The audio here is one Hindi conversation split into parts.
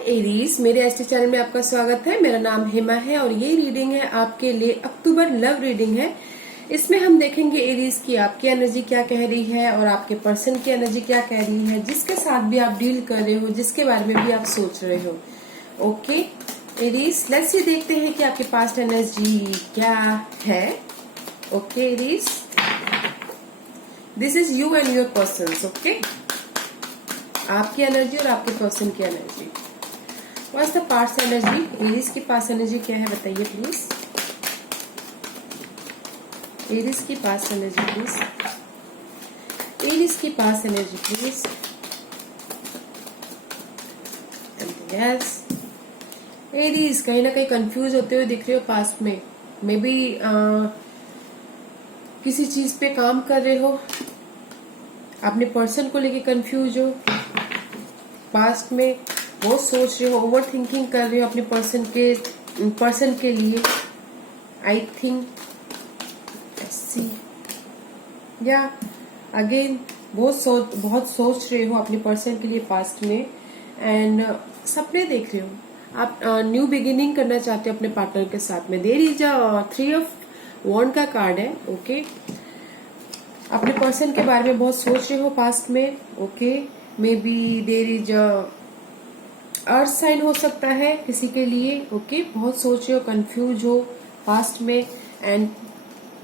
एरीज, मेरे एसटी चैनल में आपका स्वागत है। मेरा नाम हेमा है और ये रीडिंग है आपके लिए अक्टूबर लव रीडिंग है। इसमें हम देखेंगे एरीज की आपकी एनर्जी क्या कह रही है और आपके पर्सन की एनर्जी क्या कह रही है, जिसके साथ भी आप डील कर रहे हो, जिसके बारे में भी आप सोच रहे हो। ओके एरीज, लेट्स सी देखते हैं कि आपके पास्ट एनर्जी क्या है। Okay Aries, this is you and your person. Okay, आपकी एनर्जी और आपके पर्सन की energy. What's the past energy? Aries की पास्ट एनर्जी क्या है बताइए प्लीज। एरीज की पास्ट एनर्जी प्लीज। एरीज की past energy please. Yes, Aries कहीं ना कहीं कंफ्यूज होते हुए दिख रहे हो पास्ट में। मे बी किसी चीज पे काम कर रहे हो, अपने पर्सन को लेके कंफ्यूज हो, पास्ट में बहुत सोच रहे हो, ओवर थिंकिंग कर रहे हो अपने पर्सन के लिए। आई थिंक सी या अगेन बहुत सोच रहे हो अपने पर्सन के लिए पास्ट में, एंड सपने देख रहे हो। आप न्यू बिगिनिंग करना चाहते हो अपने पार्टनर के साथ में। देयर इज अ 3 ऑफ वॉन्ड का कार्ड है। ओके, अपने पर्सन के बारे में बहुत सोच रहे हो पास्ट में। Okay, maybe there is earth sign हो सकता है किसी के लिए। ओके, बहुत सोच रहे हो, कंफ्यूज हो पास्ट में, एंड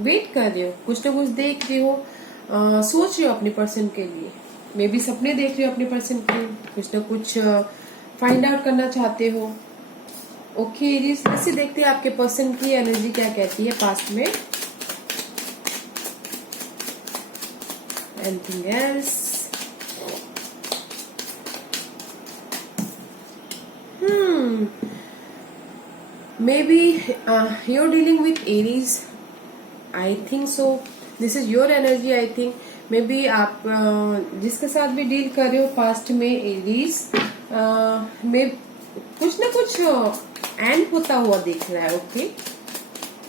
वेट कर रहे हो, कुछ ना कुछ देख रहे हो, सोच रहे हो अपने पर्सन के लिए। मे बी सपने देख रहे हो अपने पर्सन के, कुछ ना कुछ फाइंड आउट करना चाहते हो। ओके एरीज, इसे देखते हैं आपके पर्सन की एनर्जी क्या कहती है पास्ट में। Anything else? Maybe you're dealing with Aries. I think so. This is your energy. I think maybe आप जिसके साथ भी डील कर रहे हो पास्ट में एरीज में कुछ ना कुछ एंड होता हुआ दिख रहा है। ओके,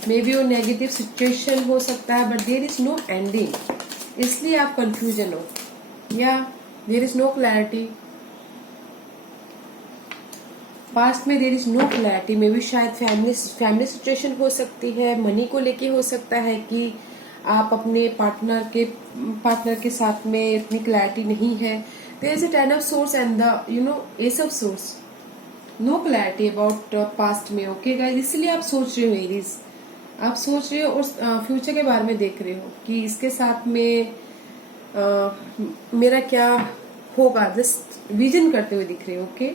मे बी वो नेगेटिव सिचुएशन हो सकता है, but there is no ending, इसलिए आप कंफ्यूजन हो, या there is no clarity past में। There is no clarity, may be शायद फैमिली सिचुएशन हो सकती है, मनी को लेके हो सकता है कि आप अपने पार्टनर के साथ में इतनी क्लैरिटी नहीं है। There is a 10 of swords and the ace of swords. No clarity about past में। ओके गाइस, इसलिए आप सोच रहे हो एरीज, आप सोच रहे हो और फ्यूचर के बारे में देख रहे हो कि इसके साथ में मेरा क्या होगा, जस्ट विजन करते हुए दिख रहे हो। ओके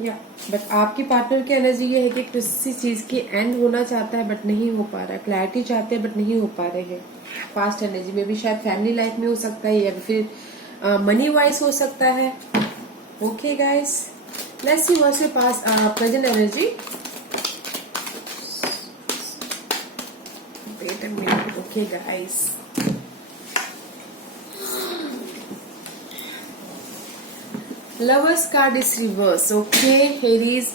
या बट आपकी पार्टनर की एनर्जी ये है कि किसी चीज की एंड होना चाहता है बट नहीं हो पा रहा है, क्लैरिटी चाहते हैं बट नहीं हो पा रहे हैं। पास्ट एनर्जी में भी शायद फैमिली लाइफ में हो सकता है, या फिर मनी वाइज हो सकता है। Okay guys, let's see what's your past present energy. Wait a minute. Okay guys, lovers card is reverse. Okay Aries,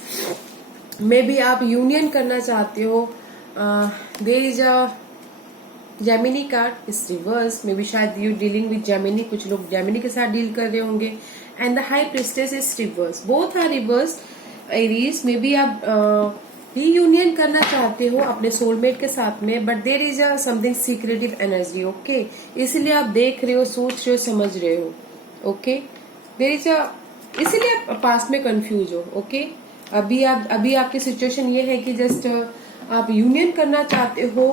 maybe आप यूनियन करना चाहते हो। There is a Gemini card is reverse, may be शायद यू डीलिंग विद जेमिनी, कुछ लोग जेमिनी के साथ डील कर रहे होंगे। And the high priestess is reverse, both are reverse Aries. Maybe आप रीयूनियन करना चाहते हो अपने सोलमेट के साथ में, but there is a something secretive energy. Okay, इसलिए आप देख रहे हो, सोच रहे हो, समझ रहे हो। ओके, देयर इज अ, इसीलिए आप पास्ट में कंफ्यूज हो। ओके, अभी आपकी सिचुएशन ये है कि जस्ट आप यूनियन करना चाहते हो,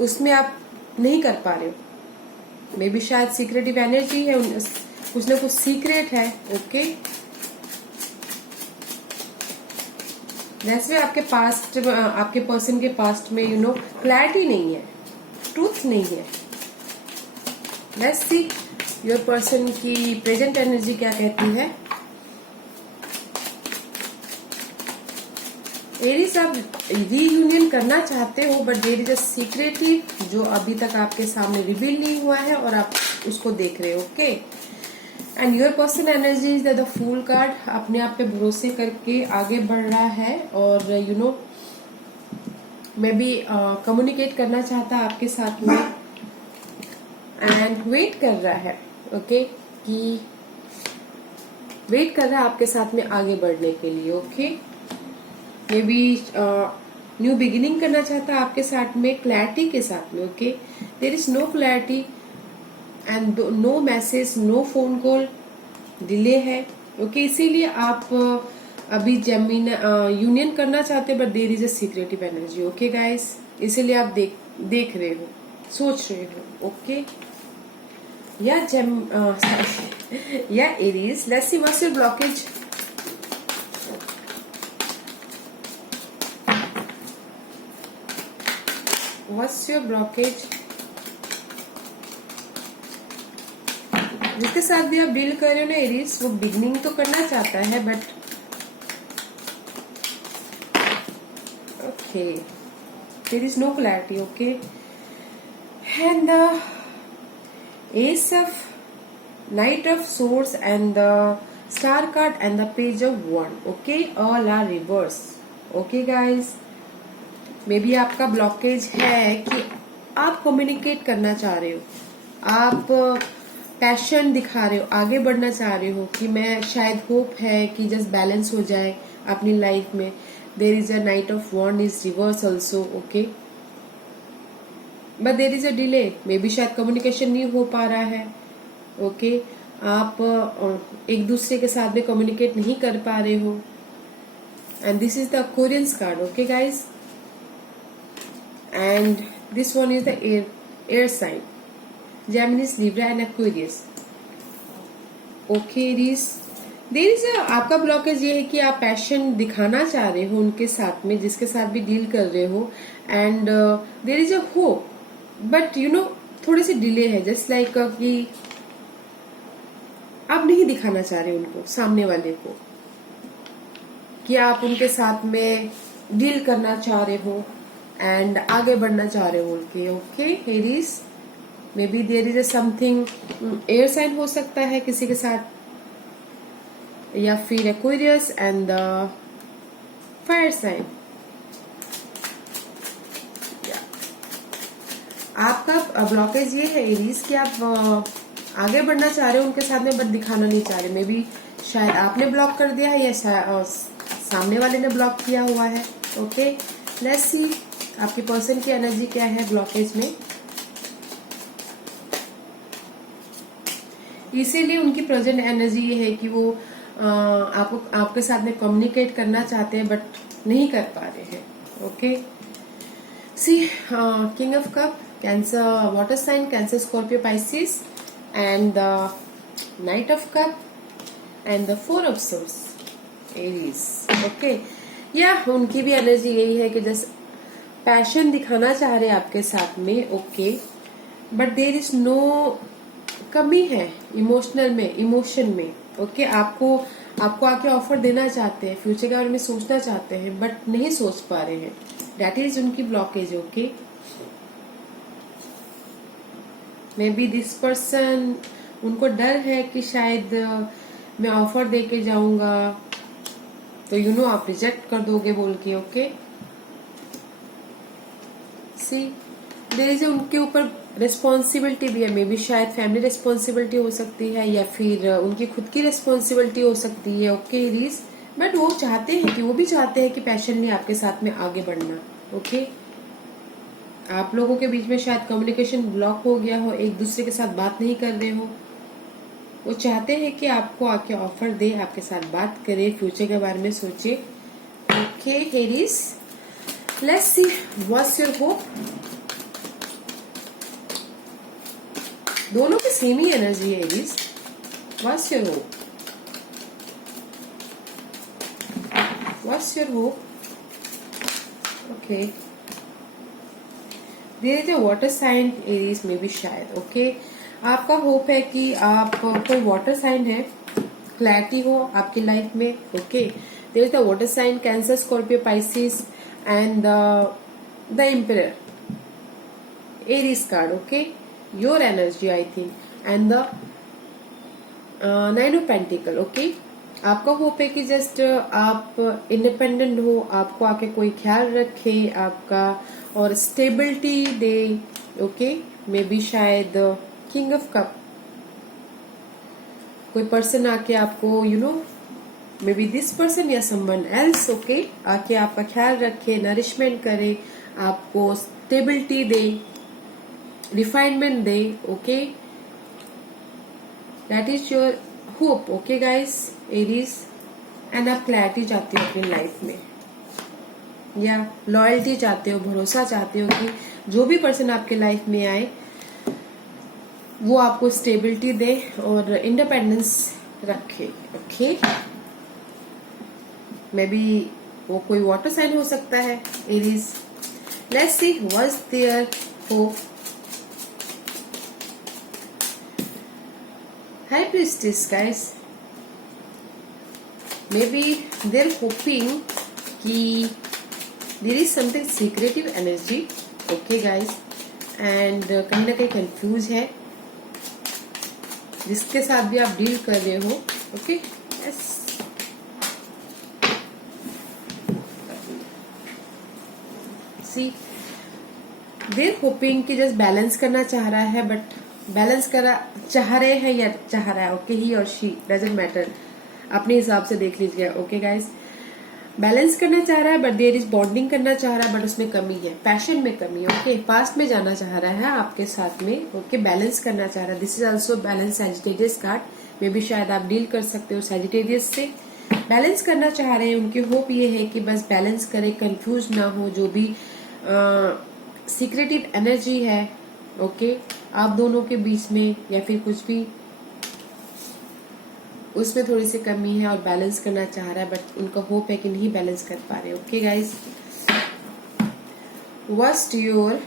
उसमें आप नहीं कर पा रहे हो। मे बी शायद सीक्रेटिव एनर्जी है, कुछ ना कुछ सीक्रेट है। ओके, वैसे आपके पास्ट, आपके पर्सन के पास्ट में क्लैरिटी नहीं है, ट्रूथ नहीं है। लेट्स सी योर पर्सन की प्रेजेंट एनर्जी क्या कहती है। एरीज, आप रीयूनियन करना चाहते हो but there is a secretive जो अभी तक आपके सामने रिवील नहीं हुआ है और आप उसको देख रहे हो। Okay, and your person energy is the fool card, अपने आप पे भरोसे करके आगे बढ़ रहा है और मे बी कम्युनिकेट करना चाहता है आपके साथ में, एंड वेट कर रहा है। ओके, कि वेट कर रहा है आपके साथ में आगे बढ़ने के लिए। Okay, may be new beginning करना चाहता है आपके साथ में क्लैरिटी के साथ में। Okay, there is no clarity and no message, no phone call, delay है। ओके, इसीलिए आप अभी जेमिन यूनियन करना चाहते हो, but there is a secretive energy. Okay guys, इसीलिए आप देख रहे हो, सोच रहे हो। ओके, या या Aries, let's see what's your blockage. What's your blockage, जिसके साथ भी आप डील कर रहे हो ना एरीज, वो बिगनिंग तो करना चाहता है, but okay, there is no clarity. Okay, and the ace of knight of swords and the star card and the page of वन। Okay, all are reverse. Okay guys, maybe आपका ब्लॉकेज है कि आप कम्युनिकेट करना चाह रहे हो, आप पैशन दिखा रहे हो, आगे बढ़ना चाह रहे हो कि मैं शायद होप है कि जस्ट बैलेंस हो जाए अपनी लाइफ में। There is a knight of wand is reverse also. Okay, but there is a delay, may be शायद कम्युनिकेशन नहीं हो पा रहा है। ओके, आप एक दूसरे के साथ में कम्युनिकेट नहीं कर पा रहे हो, and this is the Aquarius card. Okay guys, and this one is the air sign, Gemini, Libra and Aquarius. Okay, there is a आपका ब्लॉकेज ये है कि आप पैशन दिखाना चाह रहे हो उनके साथ में, जिसके साथ भी डील कर रहे हो, and there is a hope, but you know थोड़ी सी डिले है, जस्ट लाइक कि आप नहीं दिखाना चाह रहे उनको, सामने वाले को, कि आप उनके साथ में डील करना चाह रहे हो एंड आगे बढ़ना चाह रहे हो उनके। Okay Aries, maybe there is a something, air sign हो सकता है किसी के साथ, या फिर Aquarius and the fire sign. आपका ब्लॉकेज ये है एरीज कि आप आगे बढ़ना चाह रहे हो उनके साथ में, बट दिखाना नहीं चाह रहे। मे बी शायद आपने ब्लॉक कर दिया है या सामने वाले ने ब्लॉक किया हुआ है। ओके, लेट्स सी आपके पर्सन की एनर्जी क्या है ब्लॉकेज में। इसीलिए उनकी प्रेजेंट एनर्जी ये है कि वो आपके साथ में कम्युनिकेट करना चाहते हैं, बट नहीं कर पा रहे हैं। Okay, see king of cup, Cancer water sign, Cancer Scorpio Pisces, and the knight of cup and the four of swords Aries. Okay, या उनकी भी एनर्जी यही है कि जैसे पैशन दिखाना चाह रहे हैं आपके साथ में। Okay, but there is no, कमी है इमोशनल में, इमोशन में। ओके, आपको आके ऑफर देना चाहते हैं, फ्यूचर के बारे में सोचना चाहते हैं, बट नहीं सोच पा रहे हैं। दैट इज उनकी blockage. Okay, may be this person, उनको डर है कि शायद मैं ऑफर दे के जाऊंगा तो यू नो आप रिजेक्ट कर दोगे बोल के। ओके, सी देयर इज उनके ऊपर रिस्पॉन्सिबिलिटी भी है, मे बी शायद फैमिली रिस्पॉन्सिबिलिटी हो सकती है, या फिर उनकी खुद की रिस्पॉन्सिबिलिटी हो सकती है। ओके रीज, बट वो चाहते हैं कि, वो भी चाहते हैं कि पैशनली आपके साथ में आगे बढ़ना। ओके, आप लोगों के बीच में शायद कम्युनिकेशन ब्लॉक हो गया हो, एक दूसरे के साथ बात नहीं कर रहे हो। वो चाहते हैं कि आपको आके ऑफर दे, आपके साथ बात करे, फ्यूचर के बारे में सोचे। Okay Aries, let's see what's your hope. दोनों की सेम ही एनर्जी है Aries. What's your hope, what's your hope. Okay, there is a water sign Aries, may be शायद। ओके, आपका होप है कि आप कोई वाटर साइन है, क्लैरिटी हो आपकी लाइफ में। Okay, there is the water sign, Cancer Scorpio Pisces and the emperor Aries card. Okay, your energy I think, and the nine of pentacle. Okay, आपका होप है कि जस्ट आप इंडिपेंडेंट हो, आपको आके कोई ख्याल रखे आपका और stability they. Okay, may be शायद किंग ऑफ कप, कोई पर्सन आके आपको मे बी दिस पर्सन या समवन एल्स, ओके, आके आपका ख्याल रखे, नरिशमेंट करे, आपको stability they, refinement they, okay, that is your hope, okay guys, Aries. And आप क्लैरिटी चाहते हो अपनी लाइफ में, या लॉयल्टी चाहते हो, भरोसा चाहते हो कि जो भी पर्सन आपके लाइफ में आए वो आपको स्टेबिलिटी दे और इंडिपेंडेंस रखे, ओके। मे बी वो कोई वाटर साइन हो सकता है, Aries. Let's see what's there hope. High priestess guys, may be there hoping कि there is something secretive energy, okay guys, and कहीं ना कहीं कंफ्यूज है जिसके साथ भी आप डील कर रहे हो, okay. Yes, see there hoping कि जस्ट बैलेंस करना चाह रहा है, बट बैलेंस करा चाह रहे हैं या चाह रहा है, ओके, ही और शी डजंट मैटर, अपने हिसाब से देख लीजिए, ओके गाइस। बैलेंस करना चाह रहा है बट देयर इज बॉन्डिंग करना चाह रहा है, बट उसमें कमी है, पैशन में कमी है, ओके। पास्ट में जाना चाह रहा है आपके साथ में, ओके, बैलेंस करना चाह रहा है। This is also balance Sagittarius card, may be शायद आप डील कर सकते हो सैजिटेरियस से। बैलेंस करना चाह रहे हैं, उनकी होप ये है कि बस बैलेंस करे, कंफ्यूज ना हो, जो भी सीक्रेटिव एनर्जी है, ओके, आप दोनों के बीच में या फिर कुछ भी, उसमें थोड़ी सी कमी है और बैलेंस करना चाह रहा है, बट इनका होप है कि नहीं बैलेंस कर पा रहे, ओके गाइस। व्हाट्स योर,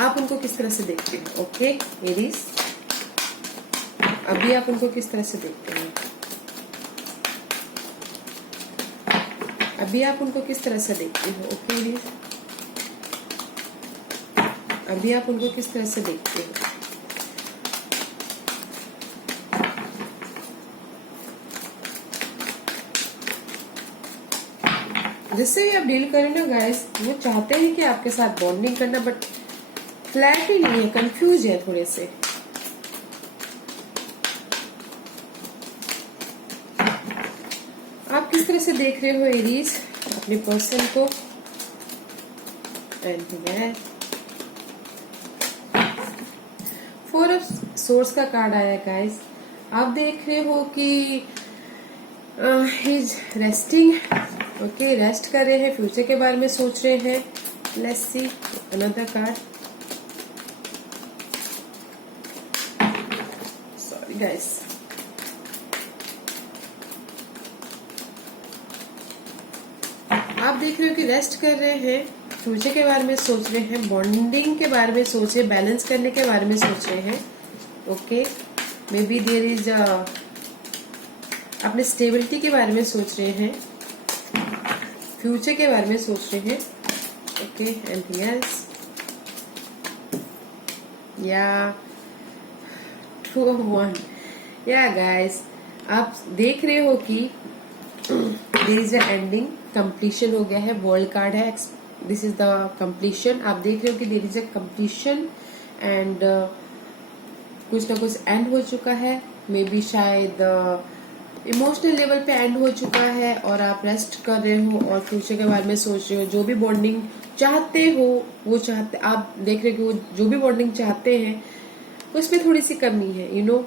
आप उनको किस तरह से देखते हैं, ओके एरीज, अभी आप उनको किस तरह से देखते हैं, अभी आप उनको किस तरह से देखते हो, ओके एरीज, अभी आप उनको किस तरह से देखते हो। जिससे भी आप डील करें ना गाइस, वो चाहते हैं कि आपके साथ बॉन्डिंग करना, बट क्लैरिटी नहीं है, कंफ्यूज है थोड़े से। आप किस तरह से देख रहे हो एरीज अपने पर्सन को, फोर ऑफ सोर्स का कार्ड आया गाइस। आप देख रहे हो कि he is resting, okay, rest कर रहे हैं, फ्यूचर के बारे में सोच रहे हैं। Let's see another card, sorry guys, आप देख रहे हो कि रेस्ट कर रहे हैं, फ्यूचर के बारे में सोच रहे हैं, बॉन्डिंग के बारे में सोच रहे, बैलेंस करने के बारे में सोच रहे हैं, okay. Maybe there is अपने स्टेबिलिटी के बारे में सोच रहे हैं, फ्यूचर के बारे में सोच रहे हैं, ओके। एंड यस, या 2 of 1, या गाइस, आप देख रहे हो कि there is a ending, completion हो गया है, वर्ल्ड कार्ड है, दिस इज द कंप्लीशन। आप देख रहे हो कि there is a completion and कुछ ना कुछ एंड हो चुका है, मे बी शायद इमोशनल लेवल पे एंड हो चुका है और आप रेस्ट कर रहे हो और फ्यूचर के बारे में सोच रहे हो। जो भी बॉन्डिंग चाहते हो वो चाहते, आप देख रहे हो कि वो जो भी बॉन्डिंग चाहते हैं उसमें थोड़ी सी कमी है, यू नो,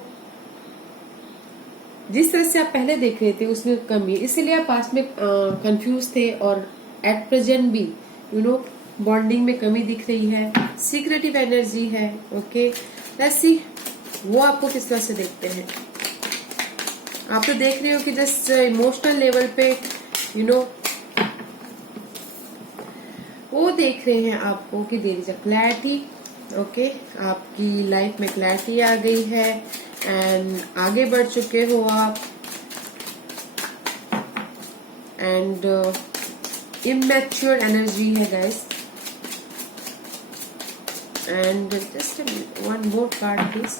जिस तरह से आप पहले देख रहे थे उसमें कमी है, इसीलिए आप पास में कंफ्यूज थे और एट प्रेजेंट भी यू नो बॉन्डिंग में कमी दिख रही है, सीक्रेटिव एनर्जी है, ओके। लेट्स सी वो आपको किस तरह से देखते हैं। आप तो देख रहे हो कि जस्ट इमोशनल लेवल पे यू नो वो देख रहे हैं आपको कि there is a clarity, okay, आपकी लाइफ में क्लैरिटी आ गई है एंड आगे बढ़ चुके हो आप, एंड इमैच्योर एनर्जी है guys. And just one more card please.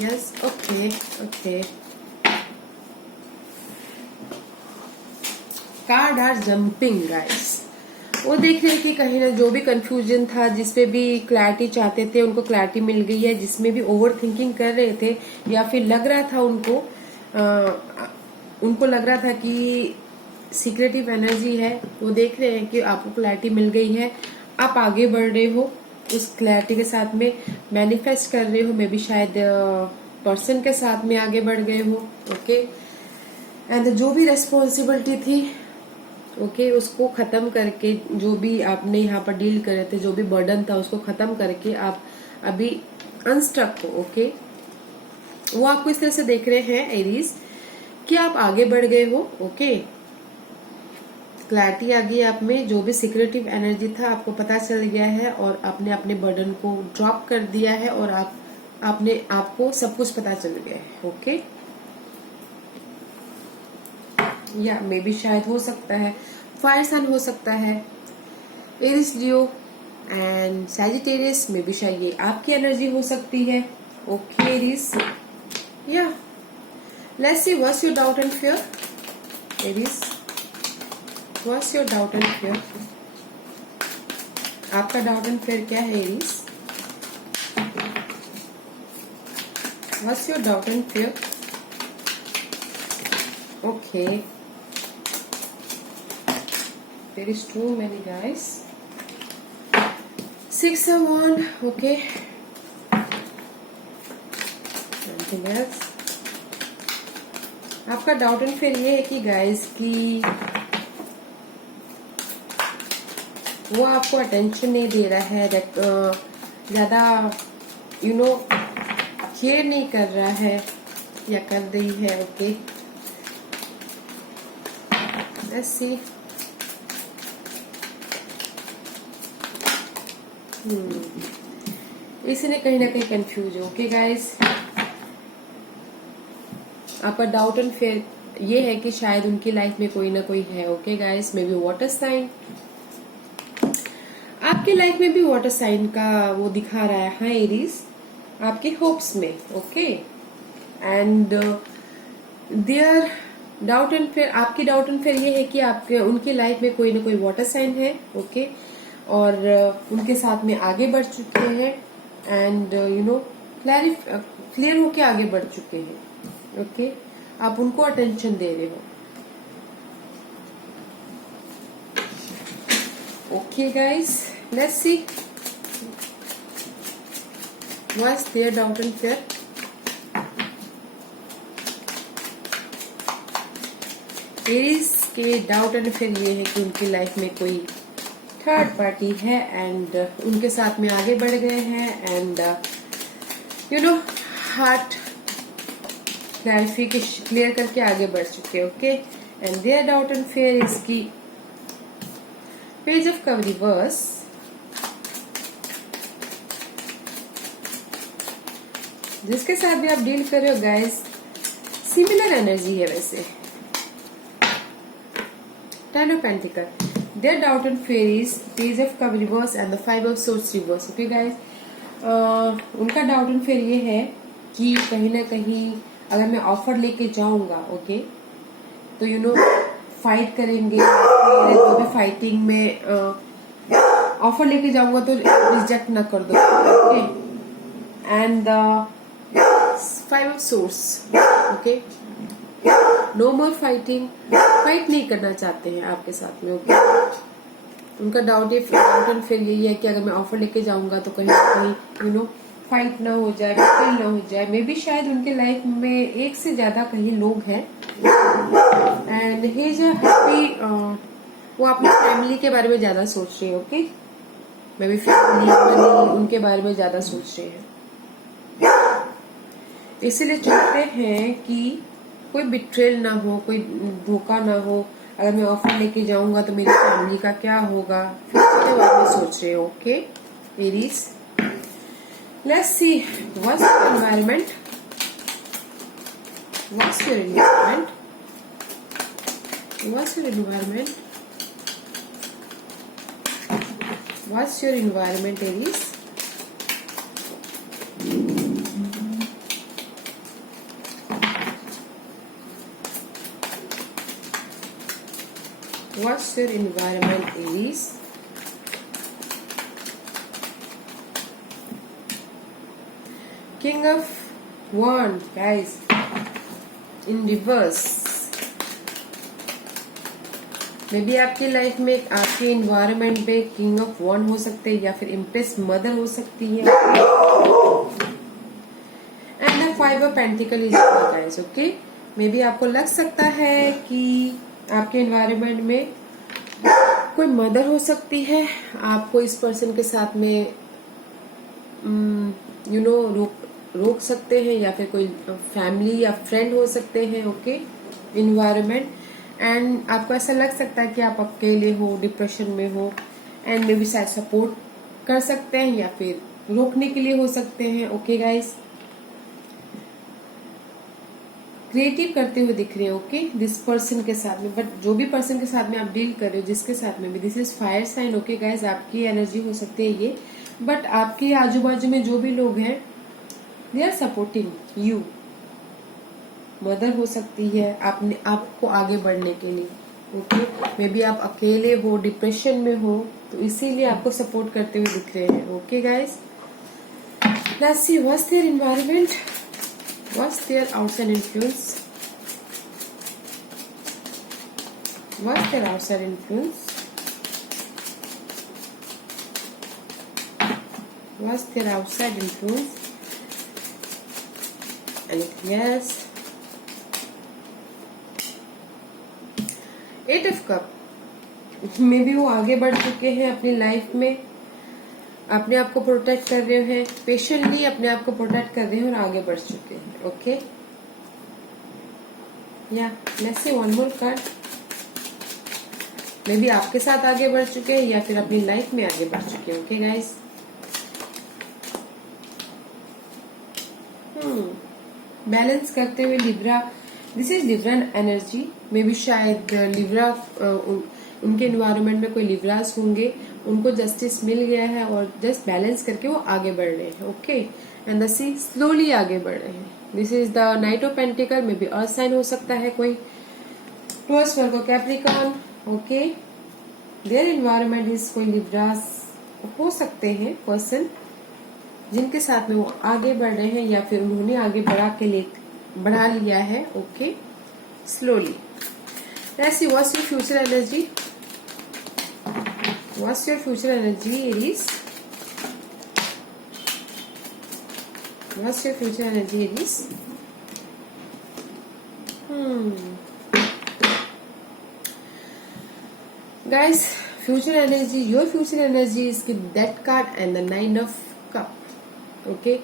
Yes, okay, okay. Card are jumping, guys. वो देख रहे हैं कि कहीं ना जो भी कंफ्यूजन था, जिसपे भी क्लैरिटी चाहते थे उनको क्लैरिटी मिल गई है, जिसमें भी ओवर थिंकिंग कर रहे थे या फिर लग रहा था उनको लग रहा था कि सीक्रेटिव एनर्जी है, वो देख रहे हैं कि आपको क्लैरिटी मिल गई है, आप आगे बढ़ रहे हो उस क्लैरिटी के साथ में, मैनिफेस्ट कर रहे हो, मे बी शायद पर्सन के साथ में आगे बढ़ गए हो। ओके, एंड जो भी रेस्पॉन्सिबिलिटी थी ओके उसको खत्म करके, जो भी आपने यहाँ पर डील करे थे, जो भी बर्डन था उसको खत्म करके आप अभी अनस्टक हो। ओके, वो आपको इस तरह से देख रहे हैं एरीज कि आप आगे बढ़ गए हो। ओके, क्लैरिटी आ गई आप में, जो भी सिक्रेटिव एनर्जी था आपको पता चल गया है और आपने अपने बर्डन को ड्रॉप कर दिया है और आपने आपको सब कुछ पता चल गया है। ओके, या मे बी शायद हो सकता है फायर सन हो सकता है, Aries Leo and Sagittarius, may B शायद ये आपकी एनर्जी हो सकती है। ओके एरिस, या let's see what's your doubt and fear. Aries, what's your doubt and fear? आपका डाउट एंड फियर क्या है Aries? What's your doubt and fear? Okay, there is too many guys. 6 of Wands. Okay, anything else? आपका डाउट एंड फिर ये है कि गाइस कि वो आपको अटेंशन नहीं दे रहा है, ज्यादा केयर नहीं कर रहा है या कर रही है। Okay, let's see. इसने कहीं ना कहीं कंफ्यूज हो। ओके गाइस, आपका डाउट एंड फियर ये है कि शायद उनकी लाइफ में कोई ना कोई है। Okay guys, may be water sign, आपके लाइफ में भी वाटर साइन का वो दिखा रहा है। हाँ एरीज, आपके होप्स में। Okay, and their doubt and fear, आपकी डाउट एंड फियर ये है कि आपके उनकी लाइफ में कोई ना कोई वाटर साइन है। ओके, और उनके साथ में आगे बढ़ चुके हैं एंड क्लियर होके आगे बढ़ चुके हैं। ओके, आप उनको अटेंशन दे रहे हो। Okay guys, let's see what's their doubt and fear. Aries के डाउट एंड फियर ये है कि उनकी लाइफ में कोई थर्ड पार्टी है एंड उनके साथ में आगे बढ़ गए हैं एंड हार्ट क्लैरिफिकेशन क्लियर करके आगे बढ़ चुके। Okay, and their doubt and fear is की पेज ऑफ कप रिवर्स, जिसके साथ भी आप डील कर रहे हो गाइस सिमिलर एनर्जी है वैसे। Ten of pentacle, their doubt and fear is page of cup reverse and the 5 of swords reverse. Okay guys, उनका डाउट एंड फियर ये है कि कहीं ना कहीं अगर मैं ऑफर लेके जाऊंगा ओके तो फाइट करेंगे, तो भी फाइटिंग में ऑफर लेके जाऊंगा तो रिजेक्ट ना कर दो। Okay, and 5 of swords. Okay, no more fighting, fight नहीं करना चाहते हैं आपके साथ में। ओके, उनका डाउट एंड फिर यही है कि अगर मैं ऑफर लेके जाऊंगा तो कहीं ना कहीं फाइट ना हो जाए, किल ना हो जाए। मे बी शायद उनके लाइफ में एक से ज्यादा कहीं लोग हैं एंड ही इज हैप्पी। वो अपनी फैमिली के बारे में ज्यादा सोच रहे हैं। ओके, मे बी फैमिली उनके बारे में ज्यादा सोच रहे हैं, इसीलिए चाहते हैं कि कोई बिट्रेल ना हो, कोई धोखा ना हो। अगर मैं ऑफर लेके जाऊंगा तो मेरी फैमिली का क्या होगा, फिर उसके बारे में सोच रहे हो। Okay Aries, let's see what's your environment, what's your environment, what's your environment, what's your environment Aries. What's your environment, Aries? King of wand guys in reverse. May be आपकी लाइफ में आपके इन्वायरमेंट में किंग ऑफ वॉन्ड हो सकते हैं या फिर इम्प्रेस मदर हो सकती है। And the five of pentacle is guys. Okay, may be आपको लग सकता है कि आपके इन्वायरमेंट में कोई मदर हो सकती है। आपको इस पर्सन के साथ में रोक सकते हैं या फिर कोई फैमिली या फ्रेंड हो सकते हैं। Okay, environment. एंड आपको ऐसा लग सकता है कि आप अकेले हो, डिप्रेशन में हो, एंड मे बी शायद सपोर्ट कर सकते हैं या फिर रोकने के लिए हो सकते हैं। ओके गाइस, क्रिएटिव करते हुए दिख रहे हैं। ओके, दिस पर्सन के साथ में, बट जो भी पर्सन के साथ में आप डील कर रहे हो, जिसके साथ में भी, this is fire sign. Okay guys, आपकी एनर्जी हो सकती है ये, बट आपके आजू बाजू में जो भी लोग हैं they are supporting you. Mother हो सकती है आपने आपको आगे बढ़ने के लिए। ओके, मे बी आप अकेले हो, डिप्रेशन में हो, तो इसीलिए आपको सपोर्ट करते हुए दिख रहे हैं। Okay guys, let's see what's their environment, what's their outside influence, what's their outside influence, what's their outside influence, and yes eight of cup. May B वो आगे बढ़ चुके हैं अपनी लाइफ में, अपने आप को प्रोटेक्ट कर रहे हैं, पेशेंटली अपने आप को प्रोटेक्ट कर रहे हैं और आगे बढ़ चुके हैं। ओके, या let's C one more card. May be आपके साथ आगे बढ़ चुके हैं या फिर अपनी लाइफ में आगे बढ़ चुके हैं। ओके गाइस, बैलेंस करते हुए Libra, this is Libra energy. May be शायद लिब्रा उनके एनवायरनमेंट में कोई लिब्रास होंगे, उनको जस्टिस मिल गया है और जस्ट बैलेंस करके वो आगे बढ़ रहे हैं। Okay, and the sea slowly आगे बढ़ रहे हैं। This is the knight of pentacle. May be earth sign हो सकता है कोई, Taurus, Virgo, Capricorn. Okay, their environment is कोई लिब्रास हो सकते हैं पर्सन जिनके साथ में वो आगे बढ़ रहे हैं या फिर उन्होंने आगे बढ़ा लिया है। Okay, slowly. Let's see what's your future energy, what's your future energy Aries, what's your future energy Aries. Guys, future energy, your future energy is with that card and the nine of cup. Okay,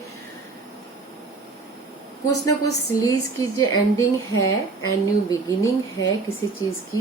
कुछ ना कुछ रिलीज कीजिए, एंडिंग है एंड न्यू बिगिनिंग है किसी चीज की।